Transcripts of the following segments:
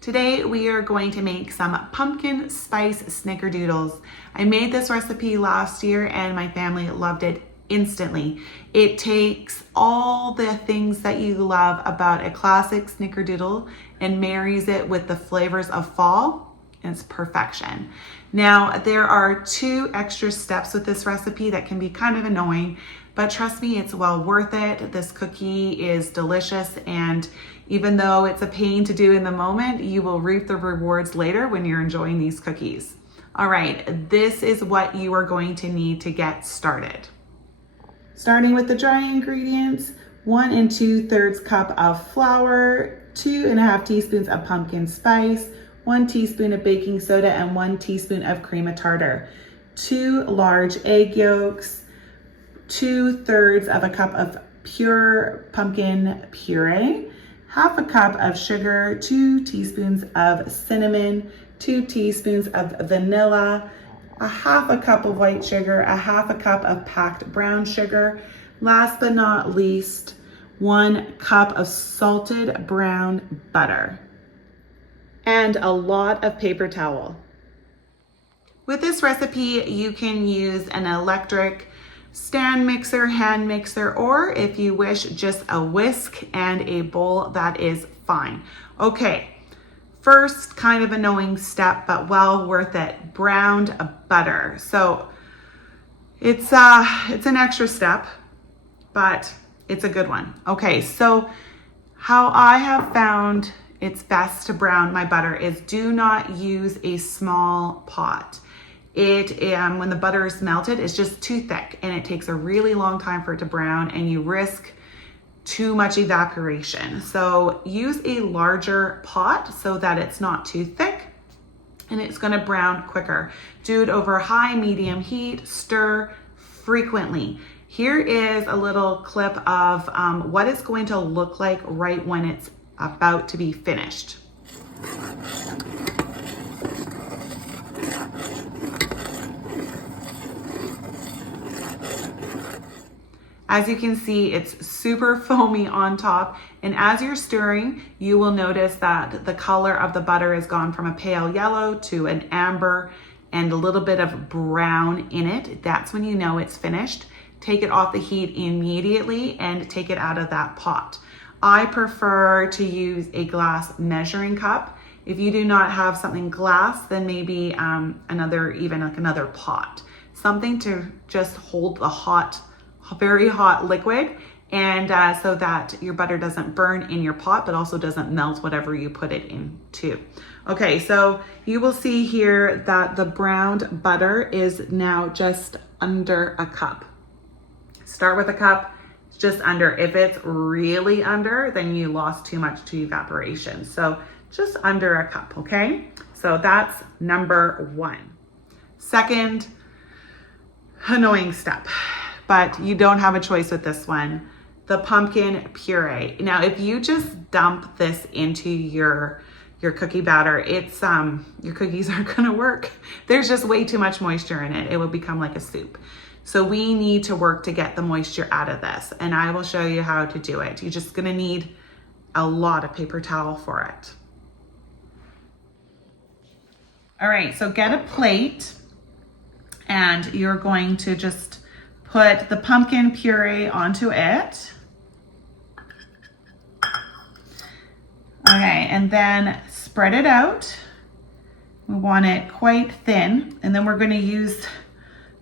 Today we are going to make some pumpkin spice snickerdoodles. I made this recipe last year and my family loved it instantly. It takes all the things that you love about a classic snickerdoodle and marries it with the flavors of fall, and it's perfection. Now, there are 2 extra steps with this recipe that can be kind of annoying, but trust me, it's well worth it. This cookie is delicious, and even though it's a pain to do in the moment, you will reap the rewards later when you're enjoying these cookies. All right, this is what you are going to need to get started. Starting with the dry ingredients, 1 2/3 cup of flour, 2½ teaspoons of pumpkin spice, 1 teaspoon of baking soda, and 1 teaspoon of cream of tartar, 2 large egg yolks, 2/3 of a cup of pure pumpkin puree, half a cup of sugar, 2 teaspoons of cinnamon, 2 teaspoons of vanilla, a half a cup of white sugar, a half a cup of packed brown sugar. Last but not least, 1 cup of salted brown butter, and a lot of paper towel. With this recipe, you can use an electric stand mixer, hand mixer, or if you wish, just a whisk and a bowl, that is fine. Okay, first kind of annoying step, but well worth it, browned butter. So it's an extra step, but it's a good one. Okay, so how I have found it's best to brown my butter is do not use a small pot. When the butter is melted, it's just too thick and it takes a really long time for it to brown and you risk too much evaporation. So use a larger pot so that it's not too thick and it's gonna brown quicker. Do it over high, medium heat, stir frequently. Here is a little clip of what it's going to look like right when it's about to be finished. As you can see, it's super foamy on top, and as you're stirring, you will notice that the color of the butter has gone from a pale yellow to an amber and a little bit of brown in it. That's when you know it's finished. Take it off the heat immediately and take it out of that pot. I prefer to use a glass measuring cup. If you do not have something glass, then maybe another pot. Something to just hold the very hot liquid, and so that your butter doesn't burn in your pot, but also doesn't melt whatever you put it into. Okay, so you will see here that the browned butter is now just under a cup. Start with a cup, just under. If it's really under, then you lost too much to evaporation. So just under a cup, okay? So that's number 1. Second annoying step, but you don't have a choice with this one, the pumpkin puree. Now, if you just dump this into your cookie batter, it's your cookies aren't gonna work. There's just way too much moisture in it. It will become like a soup. So we need to work to get the moisture out of this, and I will show you how to do it. You're just gonna need a lot of paper towel for it. All right, so get a plate, and you're going to just put the pumpkin puree onto it. Okay, and then spread it out. We want it quite thin, and then we're going to use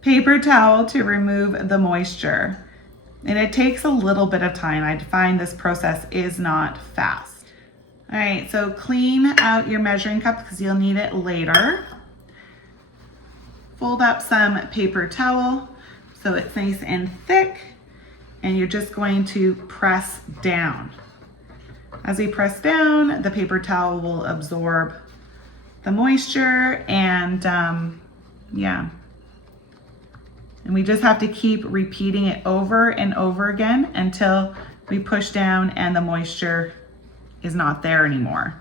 paper towel to remove the moisture. And it takes a little bit of time. I find this process is not fast. All right, so clean out your measuring cup because you'll need it later. Fold up some paper towel so it's nice and thick, and you're just going to press down. As we press down, the paper towel will absorb the moisture, and yeah. And we just have to keep repeating it over and over again until we push down and the moisture is not there anymore.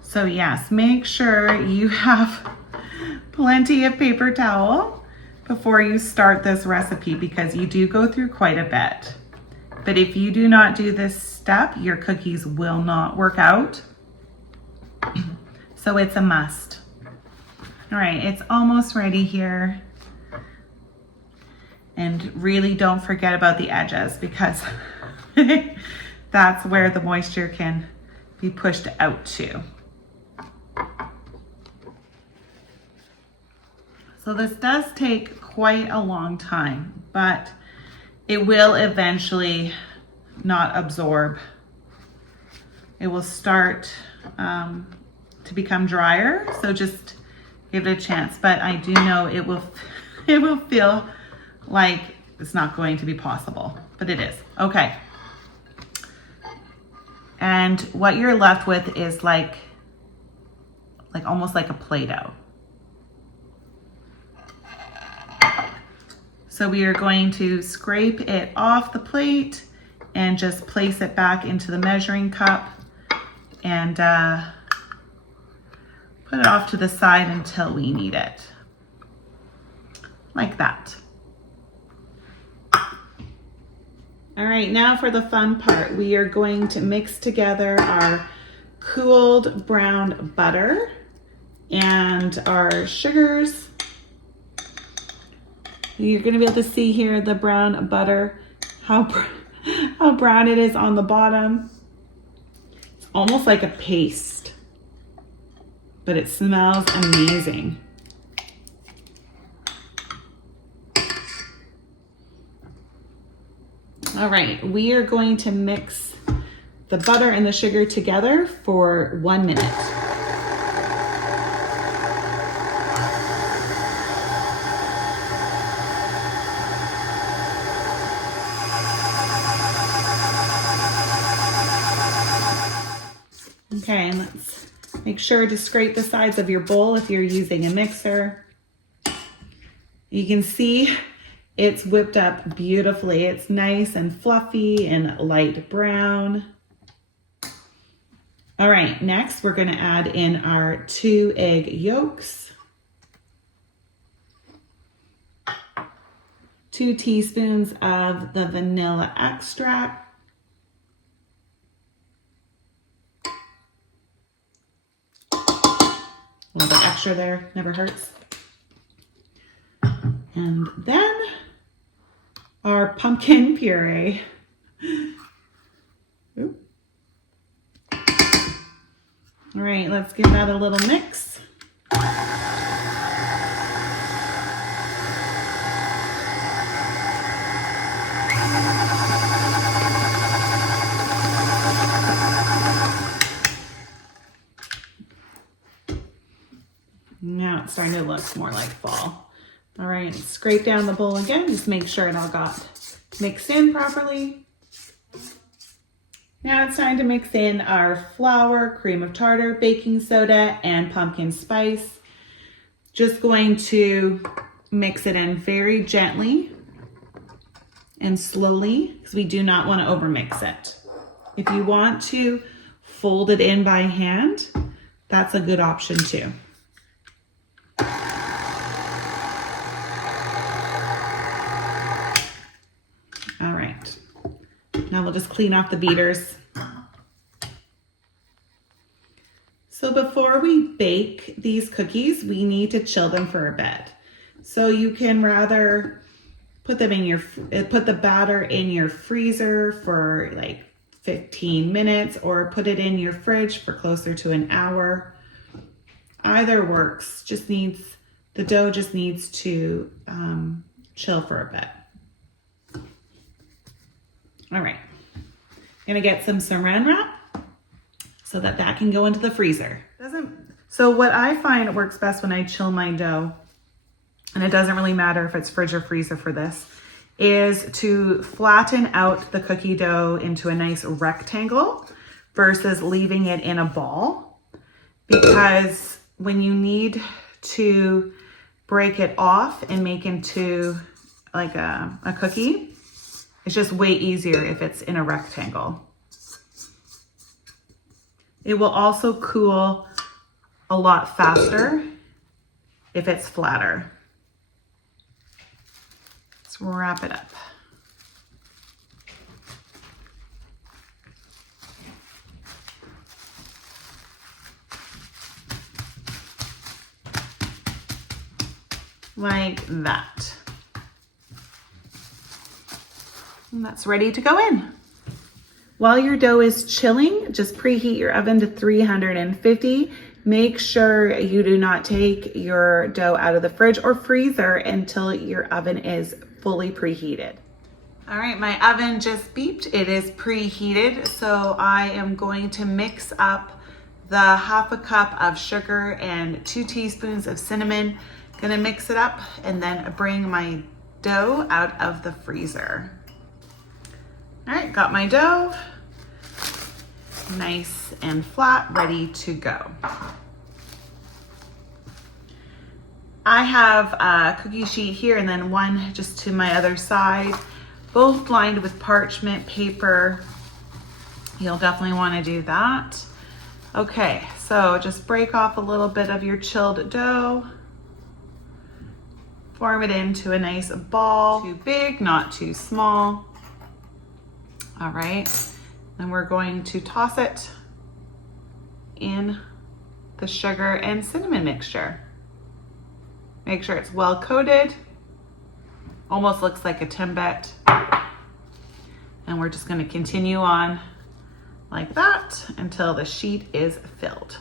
So yes, make sure you have plenty of paper towel before you start this recipe because you do go through quite a bit. But if you do not do this step, your cookies will not work out. So it's a must. All right, it's almost ready here. And really don't forget about the edges, because that's where the moisture can be pushed out to. So this does take quite a long time, but it will eventually not absorb. It will start to become drier, so just give it a chance. But I do know it will feel like it's not going to be possible, but it is. Okay. And what you're left with is like almost like a Play-Doh. So we are going to scrape it off the plate and just place it back into the measuring cup and put it off to the side until we need it. Like that. All right, now for the fun part. We are going to mix together our cooled brown butter and our sugars. You're going to be able to see here the brown butter, how brown it is on the bottom. It's almost like a paste, but it smells amazing. All right, we are going to mix the butter and the sugar together for 1 minute. Okay, and let's make sure to scrape the sides of your bowl if you're using a mixer. You can see it's whipped up beautifully. It's nice and fluffy and light brown. All right, next we're gonna add in our 2 egg yolks, 2 teaspoons of the vanilla extract, a little bit extra there, never hurts. And then our pumpkin puree. Ooh. All right, let's give that a little mix. Now it's starting to look more like fall. All right, scrape down the bowl again. Just make sure it all got mixed in properly. Now it's time to mix in our flour, cream of tartar, baking soda, and pumpkin spice. Just going to mix it in very gently and slowly, because we do not want to overmix it. If you want to fold it in by hand, that's a good option too. All right, now we'll just clean off the beaters. So before we bake these cookies, we need to chill them for a bit. So you can rather put the batter in your freezer for like 15 minutes or put it in your fridge for closer to an hour. Either works. The dough just needs to chill for a bit. All right, I'm gonna get some saran wrap so that can go into the freezer. So what I find works best when I chill my dough, and it doesn't really matter if it's fridge or freezer for this, is to flatten out the cookie dough into a nice rectangle versus leaving it in a ball. Because when you need to break it off and make into like a cookie, it's just way easier if it's in a rectangle. It will also cool a lot faster if it's flatter. Let's wrap it up. like that. And that's ready to go in. While your dough is chilling, just preheat your oven to 350. Make sure you do not take your dough out of the fridge or freezer until your oven is fully preheated. All right, my oven just beeped. It is preheated, so I am going to mix up the 1/2 cup of sugar and 2 teaspoons of cinnamon. Gonna mix it up and then bring my dough out of the freezer. All right, got my dough nice and flat, ready to go. I have a cookie sheet here and then one just to my other side, both lined with parchment paper. You'll definitely want to do that. Okay, so just break off a little bit of your chilled dough. Form it into a nice ball. Too big, not too small. All right, then we're going to toss it in the sugar and cinnamon mixture. Make sure it's well coated. Almost looks like a Timbit. And we're just gonna continue on like that until the sheet is filled.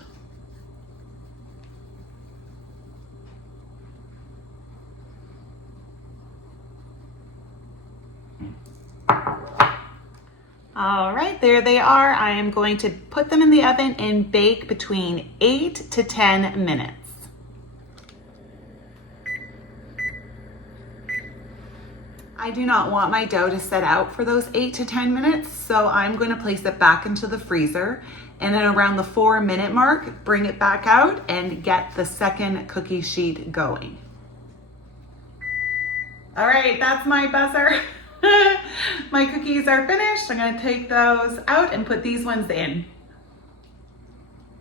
All right, there they are. I am going to put them in the oven and bake between 8 to 10 minutes. I do not want my dough to set out for those 8 to 10 minutes, so I'm going to place it back into the freezer, and then around the 4-minute mark, bring it back out and get the second cookie sheet going. All right, that's my buzzer. My cookies are finished. I'm going to take those out and put these ones in.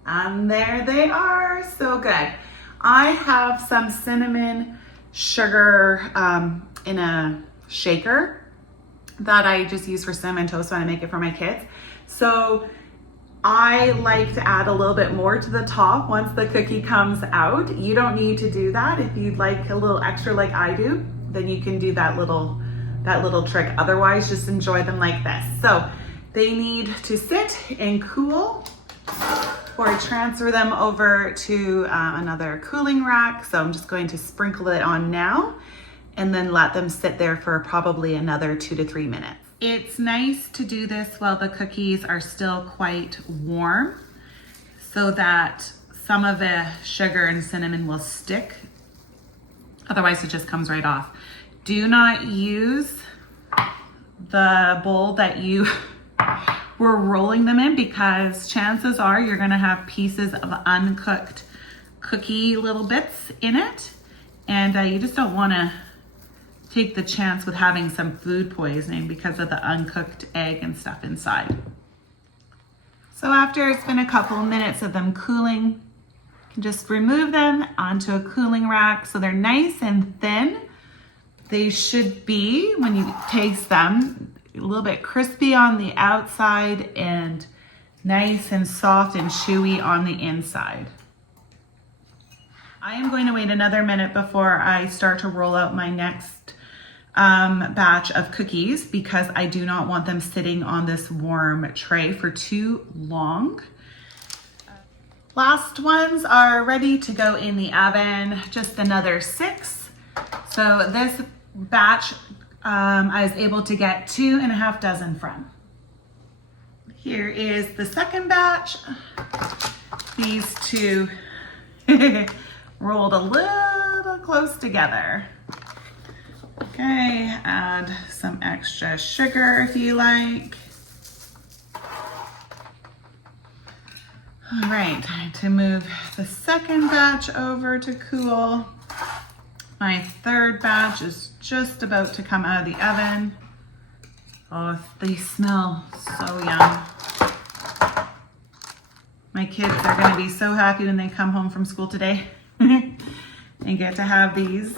And there they are, so good. I have some cinnamon sugar in a shaker that I just use for cinnamon toast when I make it for my kids. So I like to add a little bit more to the top once the cookie comes out. You don't need to do that. If you'd like a little extra like I do, then you can do that little trick. Otherwise, just enjoy them like this. So they need to sit and cool before I transfer them over to another cooling rack. So I'm just going to sprinkle it on now and then let them sit there for probably another 2 to 3 minutes. It's nice to do this while the cookies are still quite warm so that some of the sugar and cinnamon will stick. Otherwise, it just comes right off. Do not use the bowl that you were rolling them in, because chances are you're gonna have pieces of uncooked cookie little bits in it, and you just don't wanna take the chance with having some food poisoning because of the uncooked egg and stuff inside. So after it's been a couple minutes of them cooling, you can just remove them onto a cooling rack so they're nice and thin. They should be, when you taste them, a little bit crispy on the outside and nice and soft and chewy on the inside. I am going to wait another minute before I start to roll out my next batch of cookies, because I do not want them sitting on this warm tray for too long. Last ones are ready to go in the oven, just another 6. So this batch I was able to get 2.5 dozen from. Here is the second batch. These two rolled a little close together. Okay, add some extra sugar if you like. All right, time to move the second batch over to cool. My third batch is just about to come out of the oven. Oh, they smell so yum. My kids are gonna be so happy when they come home from school today and get to have these.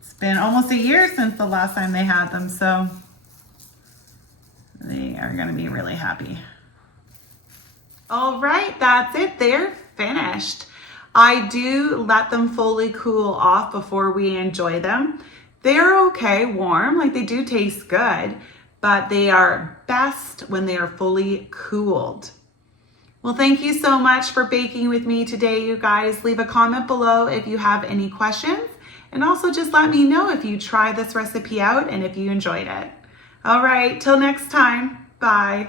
It's been almost a year since the last time they had them, so they are gonna be really happy. All right, that's it, they're finished. I do let them fully cool off before we enjoy them. They're okay warm, like they do taste good, but they are best when they are fully cooled. Well, thank you so much for baking with me today, you guys. Leave a comment below if you have any questions, and also just let me know if you try this recipe out and if you enjoyed it. All right, till next time, bye.